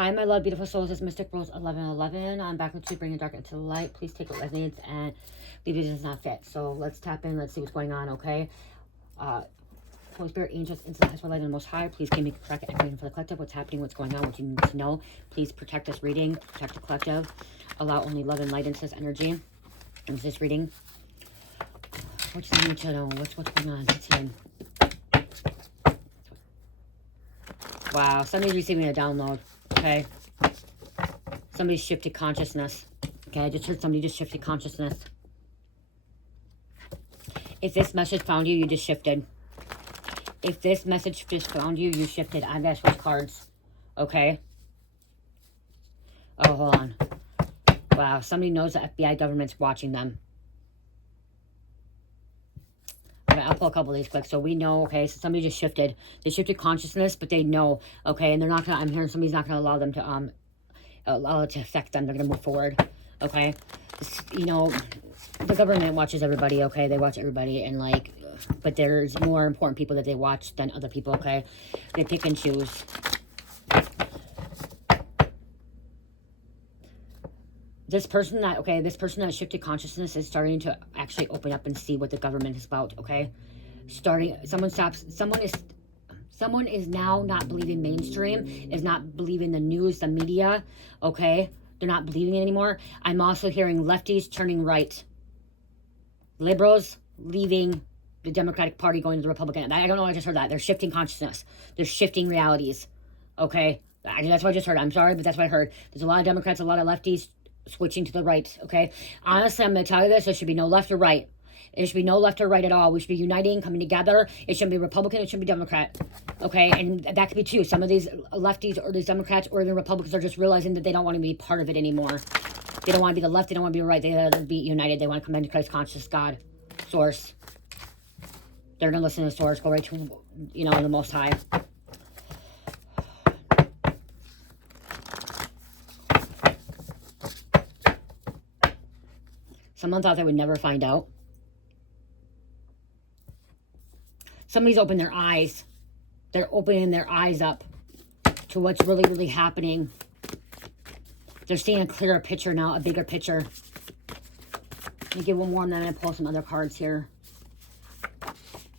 Hi, my love, beautiful souls. It's Mystic Rose 1111. I'm back with you, bringing dark into the light. Please take what resonates and leave it does not fit. So let's tap in. Let's see what's going on, okay? Holy Spirit, angels, into the highest light and the most high. Please give me correct information for the collective. What's happening, what's going on, what you need to know. Please protect this reading, protect the collective. Allow only love and light into this energy. Into this reading. What you need to know? What's going on? What's in? Wow, somebody's receiving a download. Okay. Somebody shifted consciousness. Okay, I just heard somebody just shifted consciousness. If this message found you, you just shifted. If this message just found you, you shifted. I've got to switch cards. Okay. Oh, hold on. Wow, somebody knows the FBI government's watching them. Okay, I'll pull a couple of these quick. So we know, okay, so somebody just shifted. They shifted consciousness, but they know, okay, and they're not gonna, I'm hearing somebody's not gonna allow them to, allow it to affect them. They're gonna move forward, okay? You know, the government watches everybody, okay? They watch everybody, and like, but there's more important people that they watch than other people, okay? They pick and choose. This person that shifted consciousness is starting to actually open up and see what the government is about, okay? Someone is now not believing mainstream, is not believing the news, the media, okay? They're not believing it anymore. I'm also hearing lefties turning right. Liberals leaving the Democratic Party, going to the Republican. I don't know, I just heard that. They're shifting consciousness. They're shifting realities, okay? That's what I just heard. I'm sorry, but that's what I heard. There's a lot of Democrats, a lot of lefties switching to the right, okay? Honestly, I'm going to tell you this. There should be no left or right. There should be no left or right at all. We should be uniting, coming together. It shouldn't be Republican. It shouldn't be Democrat, okay? And that could be too. Some of these lefties or these Democrats or even Republicans are just realizing that they don't want to be part of it anymore. They don't want to be the left. They don't want to be the right. They want to be united. They want to come into Christ conscious, God, source. They're going to listen to the source. Go right to, you know, the Most High. Someone thought they would never find out. Somebody's opened their eyes. They're opening their eyes up to what's really, really happening. They're seeing a clearer picture now, a bigger picture. Let me get one more and then I'm going to pull some other cards here.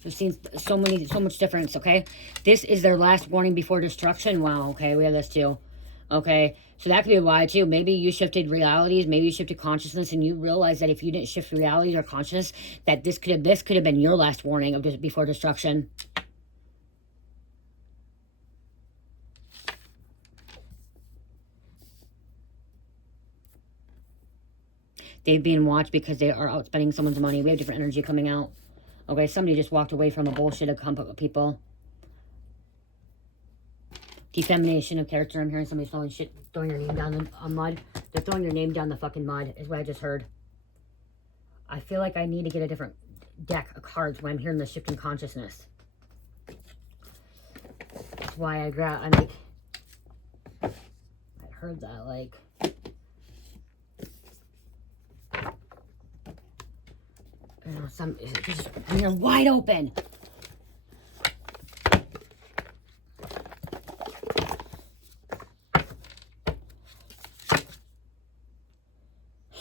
They're seeing so much difference, okay? This is their last warning before destruction. Wow, okay, we have this too. Okay, so that could be why too. Maybe you shifted realities, maybe you shifted consciousness, and you realize that if you didn't shift realities or consciousness, that this could have been your last warning of before destruction. They've been watched because they are out spending someone's money. We have different energy coming out. Okay, somebody just walked away from a bullshit of people. Defamation of character. I'm hearing somebody throwing your name down the mud. They're throwing your name down the fucking mud, is what I just heard. I feel like I need to get a different deck of cards when I'm hearing the shifting consciousness. That's why I heard that, like... You know, and you're wide open.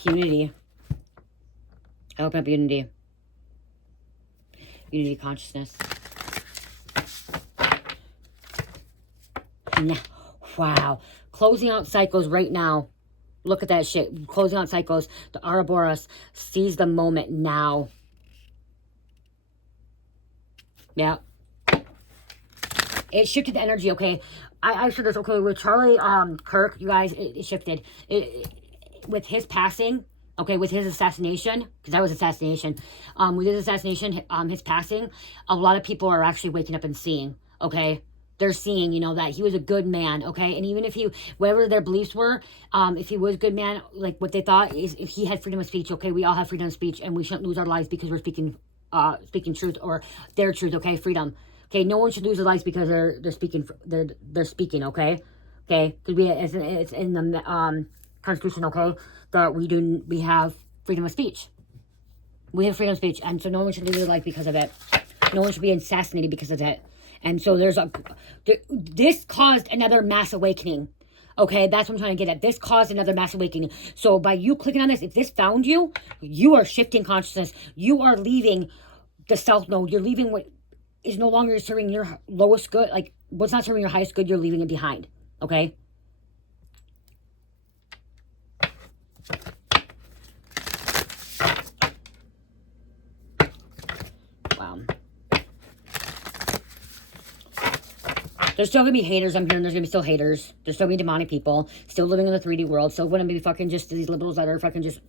Unity. I open up unity. Unity consciousness. Now, wow. Closing out cycles right now. Look at that shit. Closing out cycles. The Ouroboros. Seize the moment now. Yeah. It shifted the energy, okay? I said this, okay, with Charlie Kirk, you guys, it shifted. With his passing, okay, with his assassination, because that was assassination, with his assassination, his passing, a lot of people are actually waking up and seeing, okay? They're seeing, you know, that he was a good man, okay? And even if whatever their beliefs were, if he was a good man, like what they thought is if he had freedom of speech, okay? We all have freedom of speech and we shouldn't lose our lives because we're speaking truth or their truth, okay? Freedom. Okay, no one should lose their lives because they're speaking, okay? Okay, because it's in the Constitution, okay, that we have freedom of speech. We have freedom of speech, and so no one should lose their life because of it. No one should be assassinated because of it. And so this caused another mass awakening. Okay, that's what I'm trying to get at. This caused another mass awakening. So by you clicking on this, if this found you, you are shifting consciousness. You are leaving the self node. You're leaving what is no longer serving your lowest good. Like, what's not serving your highest good, you're leaving it behind. Okay? Wow. There's still gonna be haters. I'm hearing there's gonna be still haters. There's still gonna be demonic people. Still living in the 3D world. Still gonna be fucking just these liberals that are fucking just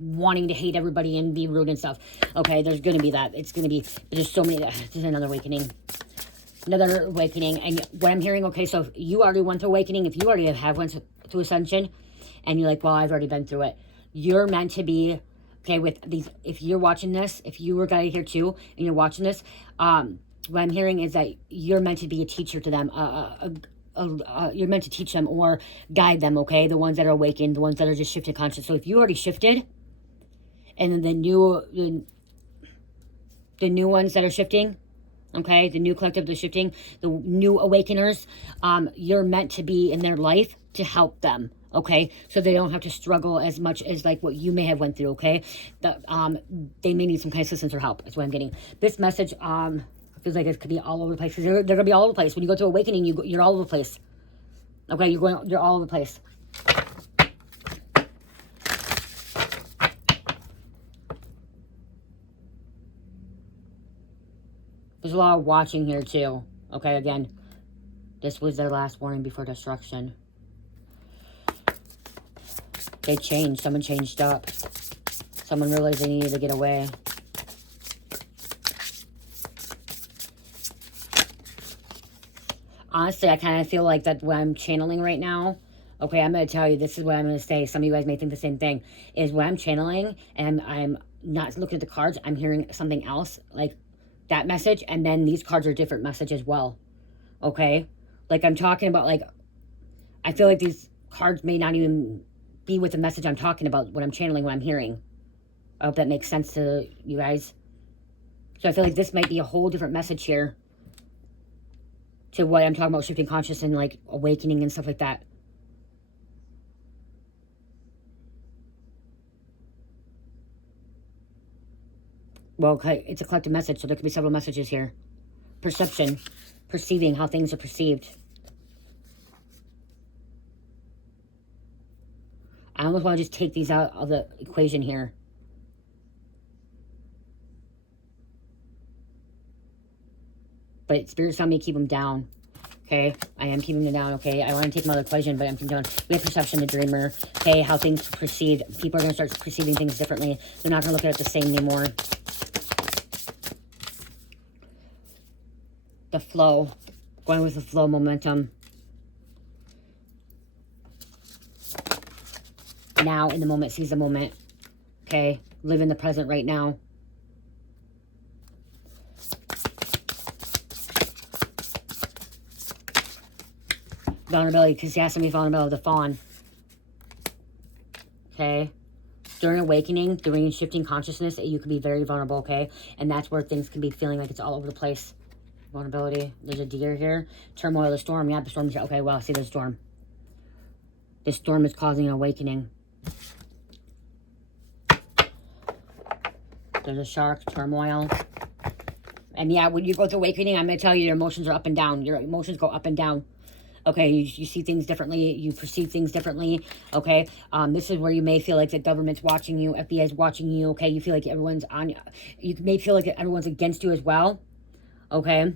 wanting to hate everybody and be rude and stuff. Okay, there's gonna be that. It's gonna be, but there's so many. This is another awakening. Another awakening. And what I'm hearing, okay, so if you already went through awakening, if you already have went through ascension, and you're like, well, I've already been through it. You're meant to be, okay, with these, if you're watching this, if you were guided here too, and you're watching this, what I'm hearing is that you're meant to be a teacher to them. You're meant to teach them or guide them, okay? The ones that are awakened, the ones that are just shifted conscious. So if you already shifted, and then the new ones that are shifting, okay, the new collective that's shifting, the new awakeners, you're meant to be in their life to help them, okay? So they don't have to struggle as much as like what you may have went through, okay? They may need some kind of assistance or help. That's what I'm getting. This message, feels like it could be all over the place. They're going to be all over the place. When you go to awakening, you're all over the place. Okay, you're all over the place. There's a lot of watching here too. Okay, again, this was their last warning before destruction. They changed. Someone changed up. Someone realized they needed to get away. Honestly, I kind of feel like that what I'm channeling right now, okay, I'm going to tell you, this is what I'm going to say. Some of you guys may think the same thing, is what I'm channeling, and I'm not looking at the cards, I'm hearing something else, like that message, and then these cards are different message as well, okay? Like, I'm talking about, like, I feel like these cards may not even be with the message I'm talking about, what I'm channeling, what I'm hearing. I hope that makes sense to you guys. So I feel like this might be a whole different message here to what I'm talking about, shifting conscious and like awakening and stuff like that. Well, okay, it's a collective message, so there could be several messages here. Perception, perceiving how things are perceived. I almost want to just take these out of the equation here. But Spirit's telling me to keep them down. Okay, I am keeping them down. Okay, I want to take them out of the equation, but I'm keeping them down. We have perception, the dreamer. Okay, how things perceived. People are going to start perceiving things differently. They're not going to look at it the same anymore. The flow. Going with the flow, momentum. Now, in the moment, seize the moment. Okay, live in the present right now. Vulnerability, because he has to be vulnerable, the fawn. Okay. During awakening, during shifting consciousness, you can be very vulnerable, okay? And that's where things can be feeling like it's all over the place. Vulnerability. There's a deer here. Turmoil, the storm. Yeah, the storm. Okay, well, see, there's a storm. This storm is causing an awakening. There's a shark, turmoil. And yeah, when you go through awakening, I'm going to tell you, your emotions are up and down. Your emotions go up and down. Okay, you see things differently. You perceive things differently. Okay, this is where you may feel like the government's watching you. FBI is watching you. Okay, you feel like everyone's on you. You may feel like everyone's against you as well. Okay.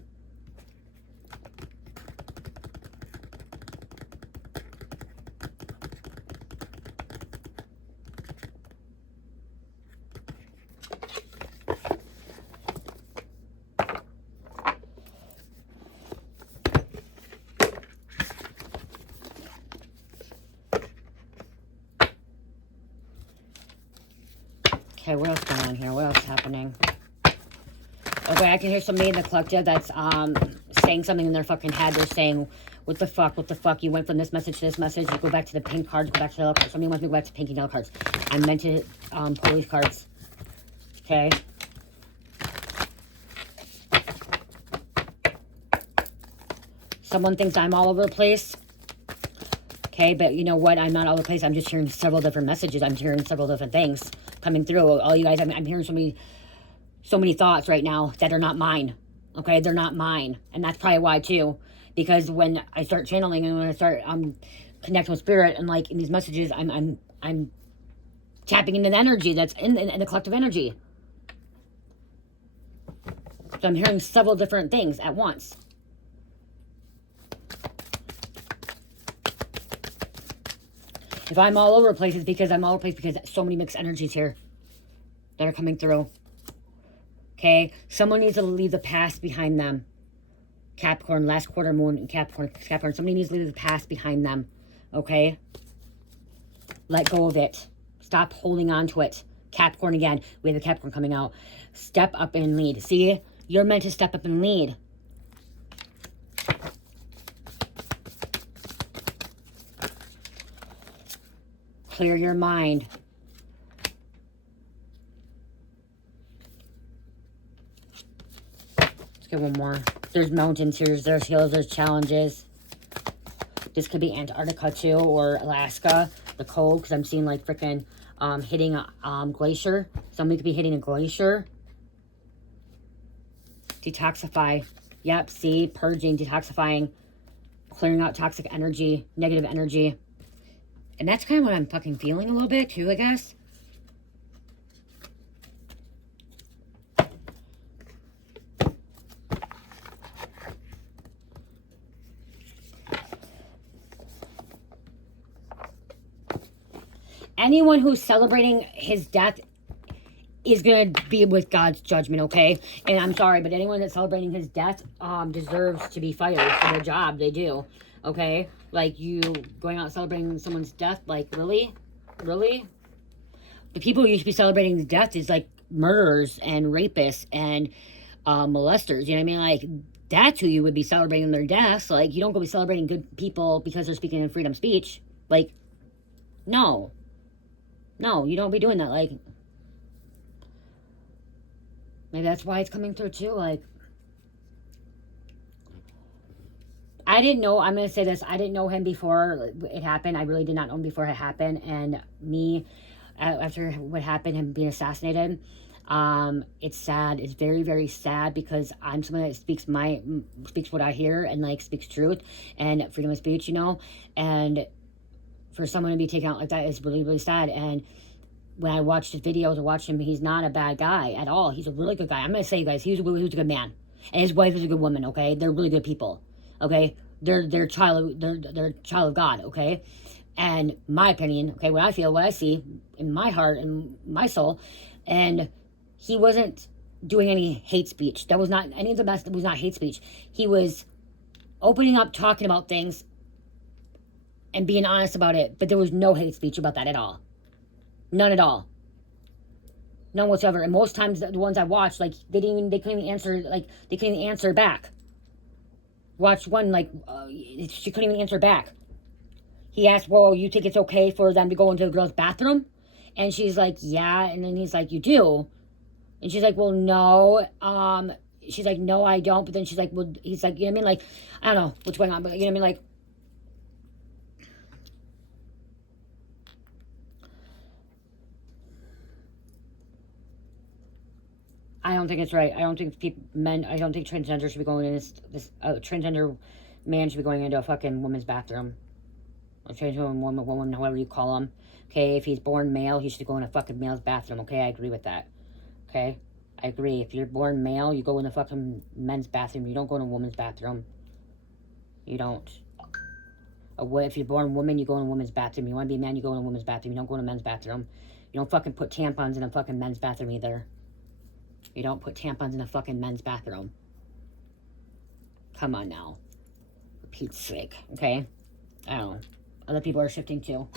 Okay, what else going on here? What else is happening? Okay, I can hear somebody in the collective that's saying something in their fucking head. They're saying, what the fuck, what the fuck? You went from this message to this message. You go back to the pink cards, go back to the yellow cards. Somebody wants me to go back to pink and yellow cards. I meant to pull these cards. Okay. Someone thinks I'm all over the place. Okay, but you know what? I'm not all over the place. I'm just hearing several different messages. I'm hearing several different things coming through. All you guys, I'm hearing so many thoughts right now that are not mine. Okay, they're not mine. And that's probably why too. Because when I start channeling and when I start connecting with spirit and like in these messages, I'm tapping into the energy that's in the collective energy. So I'm hearing several different things at once. If I'm all over the place, it's because I'm all over the place because so many mixed energies here that are coming through. Okay? Someone needs to leave the past behind them. Capricorn, last quarter moon in Capricorn. Somebody needs to leave the past behind them. Okay? Let go of it. Stop holding on to it. Capricorn again. We have the Capricorn coming out. Step up and lead. See? You're meant to step up and lead. Clear your mind. Let's get one more. There's mountains here. There's hills. There's challenges. This could be Antarctica too, or Alaska. The cold, because I'm seeing like freaking hitting a glacier. Somebody could be hitting a glacier. Detoxify. Yep, see? Purging, detoxifying. Clearing out toxic energy, negative energy. And that's kind of what I'm fucking feeling a little bit too, I guess. Anyone who's celebrating his death is going to be with God's judgment, okay? And I'm sorry, but anyone that's celebrating his death deserves to be fired for their job. They do, okay? Like, you going out celebrating someone's death, like, really? Really? The people you should be celebrating his death is, like, murderers and rapists and molesters, you know what I mean? Like, that's who you would be celebrating their deaths. Like, you don't go be celebrating good people because they're speaking in freedom speech. Like, no. No, you don't be doing that. Like, maybe that's why it's coming through too. Like, I didn't know, I'm going to say this, I didn't know him before it happened. I really did not know him before it happened. And me, after what happened, him being assassinated, it's sad. It's very, very sad because I'm someone that speaks what I hear and like speaks truth and freedom of speech, you know, and for someone to be taken out like that is really, really sad. And when I watched his videos and watched him, he's not a bad guy at all. He's a really good guy. I'm going to say, you guys, he was a good man. And his wife is a good woman, okay? They're really good people, okay? They're child of God, okay? And my opinion, okay, what I feel, what I see in my heart and my soul, and he wasn't doing any hate speech. That was not, any of the best, that was not hate speech. He was opening up, talking about things, and being honest about it, but there was no hate speech about that at all. None at all. None whatsoever. And most times the ones I watched, like, they couldn't even answer back. Watched one, like, she couldn't even answer back. He asked, well, you think it's okay for them to go into a girl's bathroom? And she's like, yeah. And then he's like, you do? And she's like, well, no. She's like, no, I don't. But then she's like, well, he's like, you know what I mean? Like, I don't know what's going on, but you know what I mean? Like, I don't think it's right. I don't think I don't think transgender should be going in this transgender man should be going into a fucking woman's bathroom. A transgender woman, however you call him. Okay, if he's born male, he should go in a fucking male's bathroom. Okay, I agree with that. Okay, I agree. If you're born male, you go in the fucking men's bathroom. You don't go in a woman's bathroom. You don't. If you're born woman, you go in a woman's bathroom. You want to be a man, you go in a woman's bathroom. You don't go in a men's bathroom. You don't fucking put tampons in a fucking men's bathroom either. You don't put tampons in a fucking men's bathroom. Come on now. For Pete's sake, okay? I don't know. Other people are shifting too.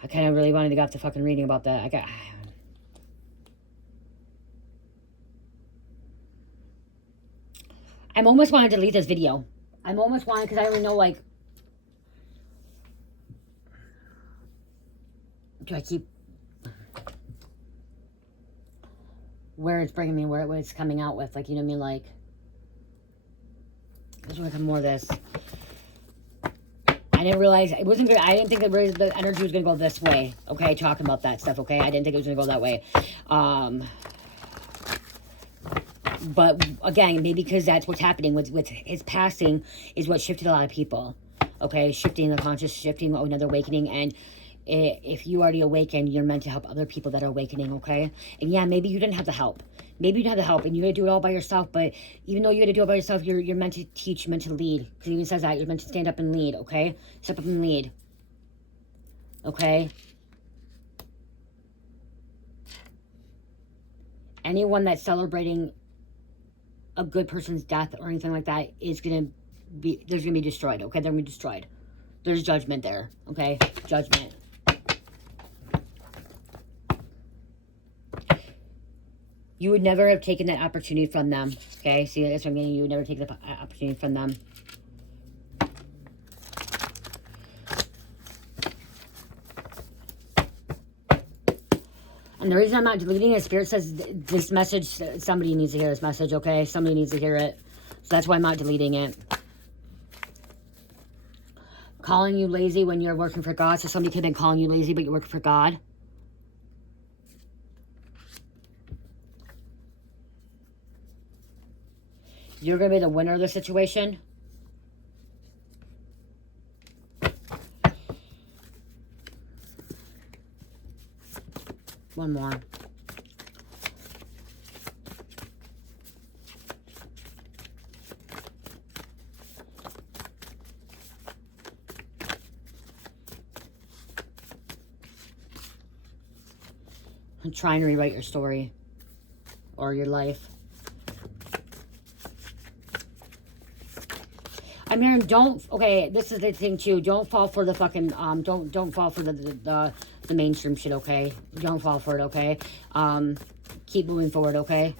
I kind of really wanted to get off the fucking reading about that. I'm almost wanting to delete this video. I'm almost wanting, because I don't know, like, do I keep where it's bringing me, what it's coming out with, like, you know what I mean, like, there's like more of this. didn't realize it wasn't good. I didn't think the energy was going to go this way. Okay, talking about that stuff. Okay, I didn't think it was going to go that way. But again, maybe because that's what's happening with his passing is what shifted a lot of people. Okay, shifting the conscious, shifting another awakening. And if you already awakened, you're meant to help other people that are awakening. Okay, and yeah, maybe you didn't have the help. Maybe you didn't have the help, and you had to do it all by yourself. But even though you had to do it by yourself, you're meant to teach, you're meant to lead. Because it even says that you're meant to stand up and lead. Okay, step up and lead. Okay. Anyone that's celebrating a good person's death or anything like that is gonna be, there's gonna be destroyed. Okay, they're gonna be destroyed. There's judgment there. Okay, judgment. You would never have taken that opportunity from them. Okay, see, that's what I'm meaning. You would never take the opportunity from them. And the reason I'm not deleting it, Spirit says this message, somebody needs to hear this message, okay? Somebody needs to hear it. So that's why I'm not deleting it. Calling you lazy when you're working for God. So somebody could have been calling you lazy, but you're working for God. You're going to be the winner of the situation. One more. I'm trying to rewrite your story or your life. I'm hearing okay, this is the thing too. Don't fall for the fucking, don't fall for the mainstream shit, okay? Don't fall for it, okay? Keep moving forward, okay?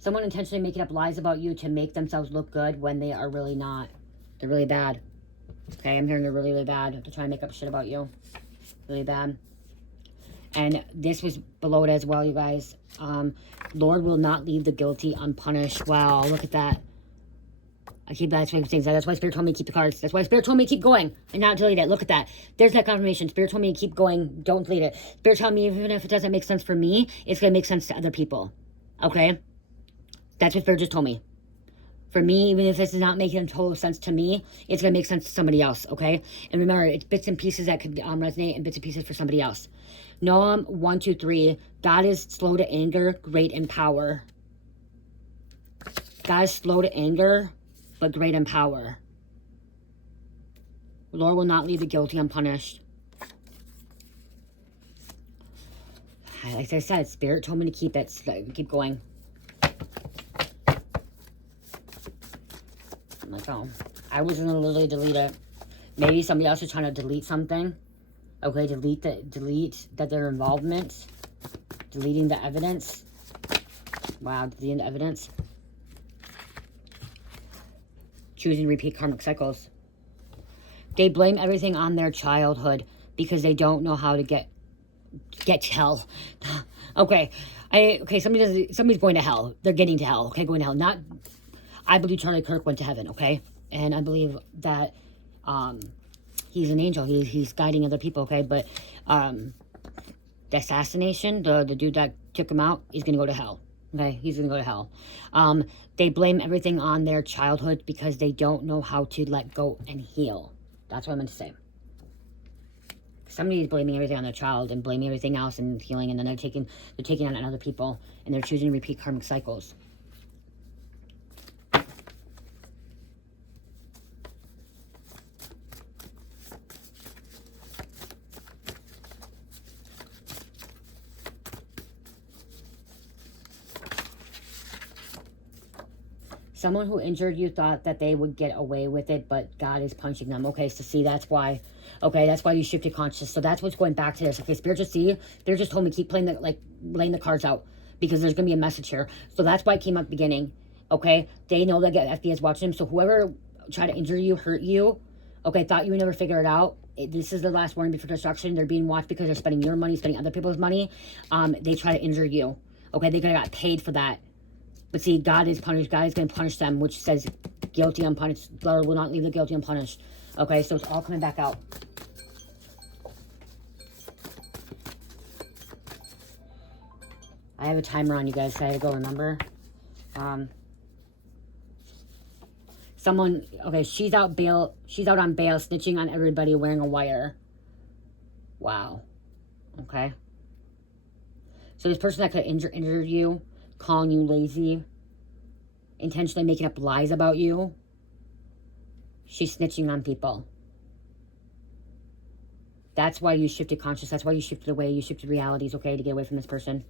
Someone intentionally making up lies about you to make themselves look good when they are really not. They're really bad. Okay, I'm hearing they're really, really bad. To try and make up shit about you. Really bad. And this was below it as well, you guys. Lord will not leave the guilty unpunished. Wow, look at that. That's why things. That's why Spirit told me to keep the cards. That's why Spirit told me to keep going and not delete it. Look at that. There's that confirmation. Spirit told me to keep going. Don't delete it. Spirit told me even if it doesn't make sense for me, it's going to make sense to other people. Okay? That's what Spirit just told me. For me, even if this is not making total sense to me, it's going to make sense to somebody else. Okay? And remember, it's bits and pieces that could resonate and bits and pieces for somebody else. Noam 123. God is slow to anger, great in power. God is slow to anger, but great in power. The Lord will not leave the guilty unpunished. Like I said, Spirit told me to keep it. Keep going. I'm like, oh, I was going to literally delete it. Maybe somebody else is trying to delete something. Okay, delete their involvement. Deleting the evidence. Wow, deleting the evidence. Choosing repeat karmic cycles. They blame everything on their childhood because they don't know how to get to hell. Okay, somebody's going to hell. They're getting to hell. Okay, going to hell. I believe Charlie Kirk went to heaven. Okay, and I believe that he's an angel. He's guiding other people. Okay, but the assassination, the dude that took him out, he's gonna go to hell. Okay, he's gonna go to hell. They blame everything on their childhood because they don't know how to let go and heal. That's what I meant to say. Somebody's blaming everything on their child and blaming everything else and healing, and then they're taking on other people, and they're choosing to repeat karmic cycles. Someone who injured you thought that they would get away with it, but God is punishing them. Okay, so see, that's why. Okay, that's why you shifted conscious. So that's what's going back to this. Okay, Spirit just told me keep laying the cards out because there's going to be a message here. So that's why it came up at the beginning. Okay, they know that FBI is watching them. So whoever tried to injure you, hurt you, okay, thought you would never figure it out. This is the last warning before destruction. They're being watched because they're spending your money, spending other people's money. They try to injure you. Okay, they could have got paid for that. But see, God is punished. God is going to punish them, which says guilty unpunished. Lord will not leave the guilty unpunished. Okay, so it's all coming back out. I have a timer on, you guys, so I gotta go, remember? Someone, okay, she's out on bail, snitching on everybody, wearing a wire. Wow. Okay. So this person that could injure you, calling you lazy, intentionally making up lies about you, she's snitching on people. That's why you shifted conscious. That's why you shifted away. You shifted realities, okay, to get away from this person.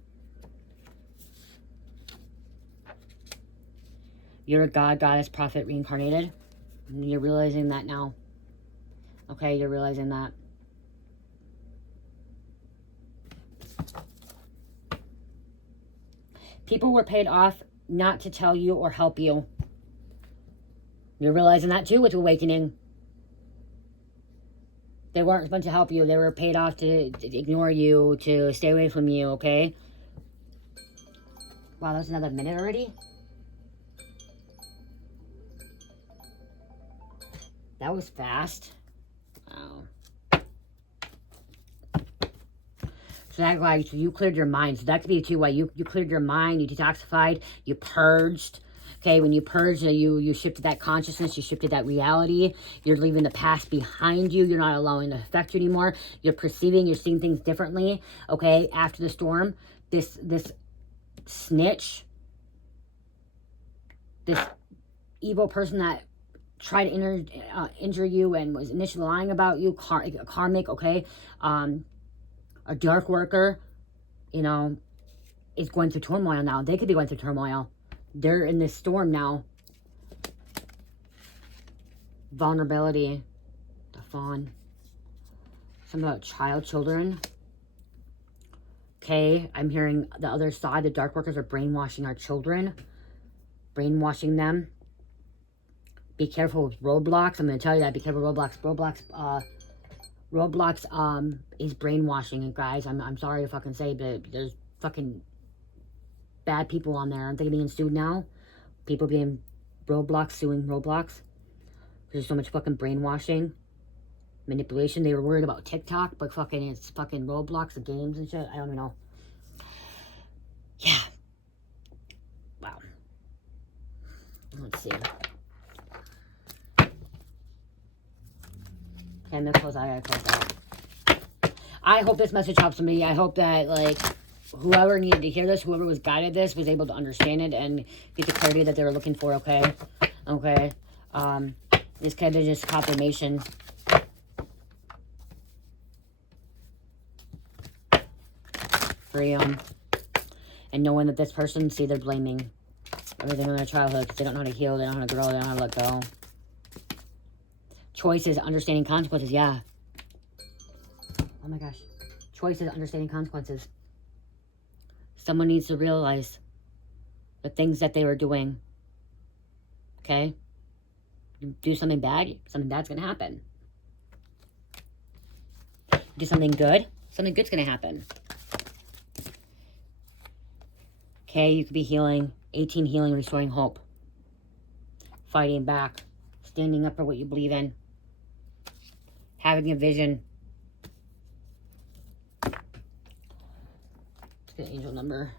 You're a god, goddess, prophet, reincarnated. You're realizing that now. Okay, you're realizing that. People were paid off not to tell you or help you. You're realizing that too with awakening. They weren't meant to help you. They were paid off to ignore you, to stay away from you, okay? Wow, that was another minute already? That was fast. Wow. So that's why you cleared your mind. So that could be too why you cleared your mind, you detoxified, you purged. Okay, when you purge, you shifted that consciousness, you shifted that reality. You're leaving the past behind you. You're not allowing it to affect you anymore. You're perceiving, you're seeing things differently. Okay, after the storm, this snitch, this evil person that tried to injure you and was initially lying about you, karmic, okay, a dark worker, you know, is going through turmoil now. They could be going through turmoil. They're in this storm now. Vulnerability. The fawn. Something about children. Okay, I'm hearing the other side. The dark workers are brainwashing our children. Brainwashing them. Be careful with Roblox. I'm going to tell you that. Be careful with Roblox. Roblox is brainwashing. And guys, I'm sorry to fucking say, but there's fucking bad people on there. Aren't they being sued now? People being suing Roblox. There's so much fucking brainwashing. Manipulation. They were worried about TikTok, but fucking it's fucking Roblox, the games and shit. I don't even know. Yeah. Wow. Let's see. Okay, I'm gonna close out. I gotta close out. I hope this message helps me. I hope that, like, whoever needed to hear this, whoever was guided this, was able to understand it and get the clarity that they were looking for, okay? Okay. This kind of just confirmation. Freedom. And knowing that this person, see, they're blaming everything on their childhood because they don't know how to heal, they don't know how to grow, they don't know how to let go. Choices, understanding consequences, yeah. Oh my gosh. Choices, understanding consequences. Someone needs to realize the things that they were doing. Okay? You do something bad's going to happen. You do something good's going to happen. Okay, you could be healing. 18, healing, restoring hope. Fighting back. Standing up for what you believe in. Having a vision. Let's get an angel number.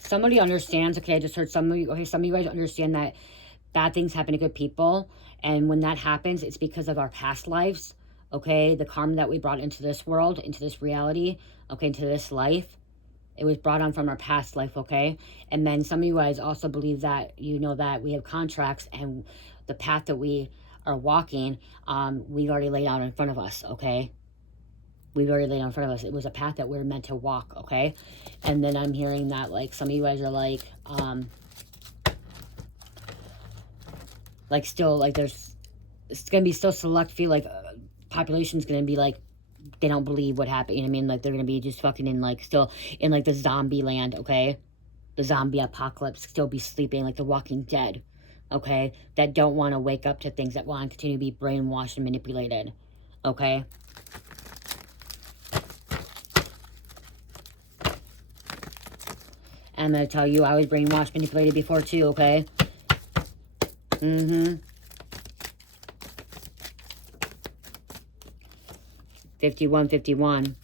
Somebody understands, okay, I just heard some of you guys understand that bad things happen to good people. And when that happens, it's because of our past lives, okay? The karma that we brought into this world, into this reality, okay, into this life. It was brought on from our past life, okay? And then some of you guys also believe that, you know, that we have contracts and the path that we are walking, we already laid out in front of us, okay? We've already laid out in front of us. It was a path that we're meant to walk, okay? And then I'm hearing that, like, some of you guys are like still, like, it's going to be still select, feel like population's going to be, like, they don't believe what happened, you know what I mean? Like, they're going to be just fucking in, like, still in, like, the zombie land, okay? The zombie apocalypse, still be sleeping, like the Walking Dead, okay, that don't want to wake up to things, that want to continue to be brainwashed and manipulated, okay? I'm going to tell you, I was brainwashed, manipulated before too, okay? 5151.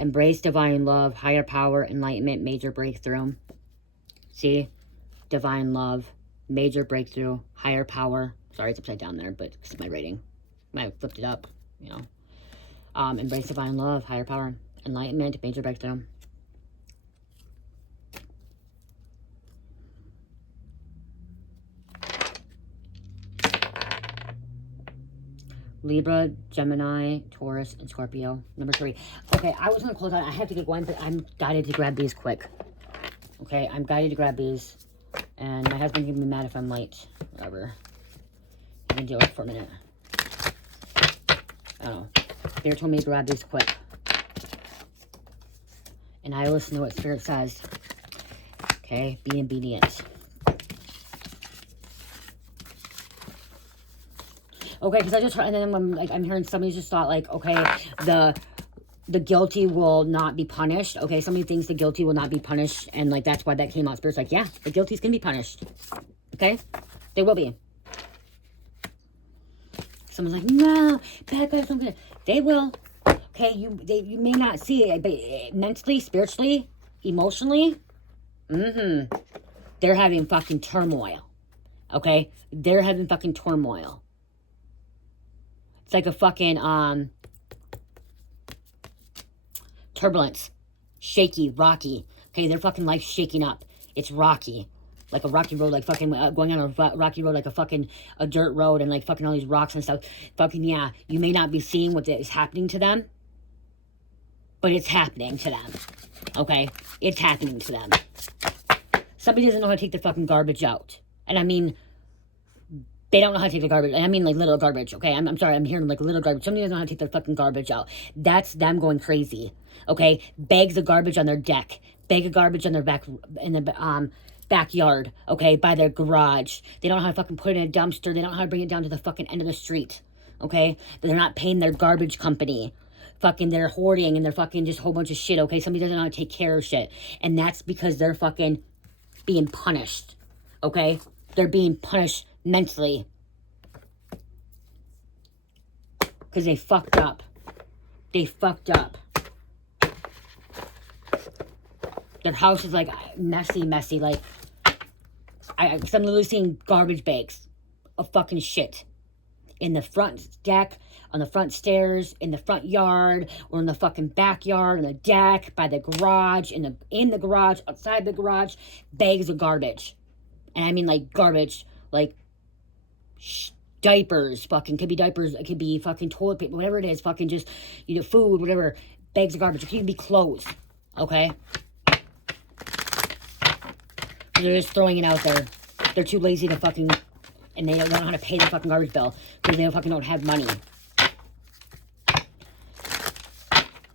Embrace divine love, higher power, enlightenment, major breakthrough. See? Divine love, major breakthrough, higher power. Sorry, it's upside down there, but it's my rating. I might have flipped it up, you know. Embrace divine love, higher power, enlightenment, major breakthrough. Libra, Gemini, Taurus, and Scorpio. Number 3. Okay, I was going to close out. I have to get going, but I'm guided to grab these quick. Okay, I'm guided to grab these. And my husband can be mad if I'm late. Whatever. You can deal with it for a minute. I don't know. Spirit told me to grab these quick. And I listen to what Spirit says. Okay, be obedient. Okay, because I just heard, and then I'm hearing somebody just thought, like, okay, the guilty will not be punished. Okay, somebody thinks the guilty will not be punished, and, like, that's why that came out. Spirit's like, yeah, the guilty's can be punished. Okay? They will be. Someone's like, no, bad guys don't get it. They will. Okay, you may not see it, but mentally, spiritually, emotionally, they're having fucking turmoil. Okay? They're having fucking turmoil. It's like a fucking, turbulence. Shaky, rocky. Okay, their fucking life's shaking up. It's rocky. Like a rocky road, like fucking, going on a rocky road, like a dirt road, and like fucking all these rocks and stuff. Fucking, yeah, you may not be seeing what is happening to them, but it's happening to them. Okay? It's happening to them. Somebody doesn't know how to take the fucking garbage out. And I mean, they don't know how to take the garbage. And I mean, like, little garbage, okay? I'm sorry, I'm hearing, like, little garbage. Somebody doesn't know how to take their fucking garbage out. That's them going crazy, okay? Bags of garbage on their deck. Bag of garbage on their backyard, okay? By their garage. They don't know how to fucking put it in a dumpster. They don't know how to bring it down to the fucking end of the street, okay? They're not paying their garbage company. Fucking, they're hoarding, and they're fucking just a whole bunch of shit, okay? Somebody doesn't know how to take care of shit. And that's because they're fucking being punished, okay? They're being punished mentally, because they fucked up. They fucked up. Their house is like messy. Like, cause I'm literally seeing garbage bags of fucking shit in the front deck, on the front stairs, in the front yard, or in the fucking backyard, on the deck, by the garage, in the garage, outside the garage, bags of garbage. And I mean, like, garbage, like diapers, fucking, could be diapers, it could be fucking toilet paper, whatever it is, fucking just, you know, food, whatever, bags of garbage. It could even be clothes, okay? They're just throwing it out there. They're too lazy to fucking, and they don't know how to pay the fucking garbage bill, because they fucking don't have money.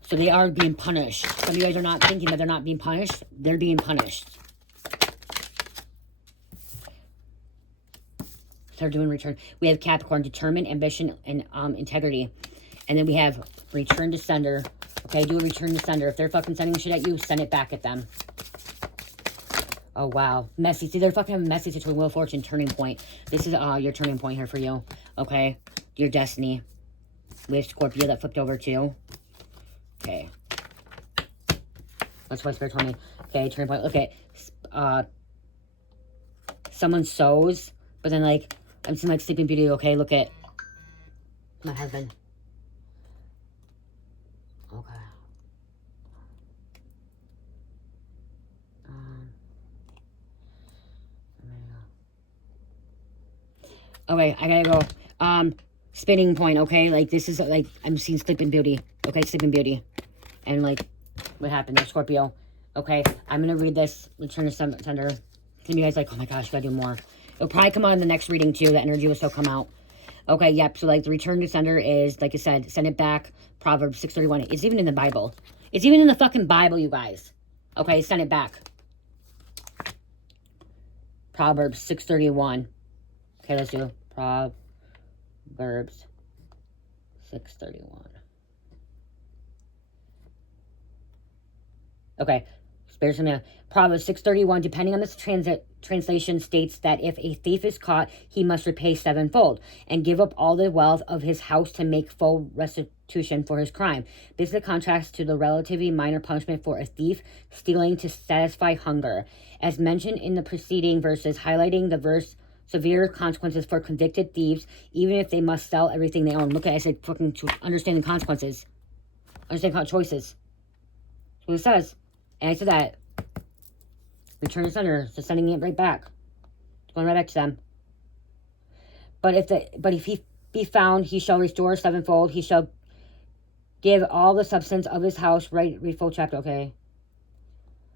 So they are being punished. Some of you guys are not thinking that they're not being punished. They're being punished. They're doing return. We have Capricorn, determined, ambition, and integrity. And then we have return to sender. Okay, do a return to sender. If they're fucking sending shit at you, send it back at them. Oh, wow. Messy. See, they're fucking having a messy situation. Wheel of Fortune, turning point. This is your turning point here for you. Okay? Your destiny. We have Scorpio that flipped over too. Okay. That's why Spirit told me. Okay, turning point. Okay. Someone sews, but then, like, I'm seeing, like, Sleeping Beauty. Okay, look at my husband. Okay. Okay, I gotta go. Spinning point, okay? Like, this is, like, I'm seeing Sleeping Beauty. Okay, Sleeping Beauty. And, like, what happened there, Scorpio? Okay, I'm gonna read this. Return to sender. Some of you guys like, oh my gosh, gotta do more. It'll probably come out in the next reading, too. The energy will still come out. Okay, yep. So, like, the return to sender is, like I said, send it back. Proverbs 6:31. It's even in the Bible. It's even in the fucking Bible, you guys. Okay, send it back. Proverbs 6:31. Okay, let's do Proverbs 6:31. Okay, Proverbs 6:31, depending on this translation, states that if a thief is caught, he must repay sevenfold and give up all the wealth of his house to make full restitution for his crime. This is a contrast to the relatively minor punishment for a thief stealing to satisfy hunger. As mentioned in the preceding verses, highlighting the severe consequences for convicted thieves, even if they must sell everything they own. Look at it, I said fucking understanding consequences. Understanding choices. That's what it says. And I said that. Return to sender. So sending it right back. It's going right back to them. But if he be found, he shall restore sevenfold. He shall give all the substance of his house. Read full chapter, okay.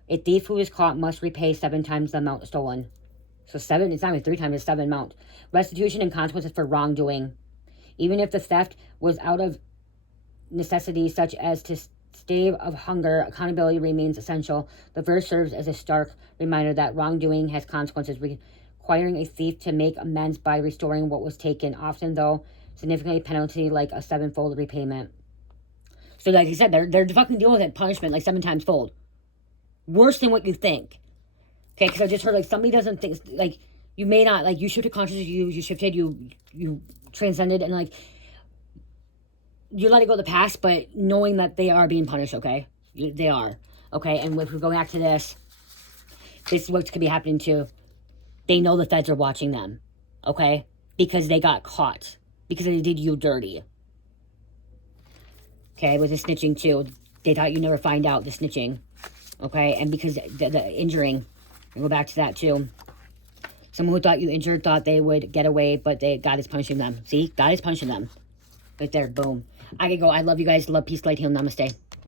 A thief who is caught must repay 7 times the amount stolen. So 7, it's not even 3 times, it's 7 amount. Restitution and consequences for wrongdoing. Even if the theft was out of necessity, such as to stave of hunger, accountability remains essential. The verse serves as a stark reminder that wrongdoing has consequences, requiring a thief to make amends by restoring what was taken, often though significantly penalty like a sevenfold repayment. So like I said, they're fucking dealing with that punishment like 7 times fold. Worse than what you think. Okay, because I just heard like somebody doesn't think, like you may not, like you shifted consciousness, you shifted, you transcended, and like you let it go to the past, but knowing that they are being punished, okay? They are, okay? And if we go back to this is what could be happening too. They know the feds are watching them, okay? Because they got caught. Because they did you dirty. Okay, with the snitching too. They thought you'd never find out the snitching, okay? And because the injuring, we'll go back to that too. Someone who thought you injured thought they would get away, but God is punishing them. See? God is punishing them. Right there, boom. I can go. I love you guys. Love, peace, light, heal, namaste.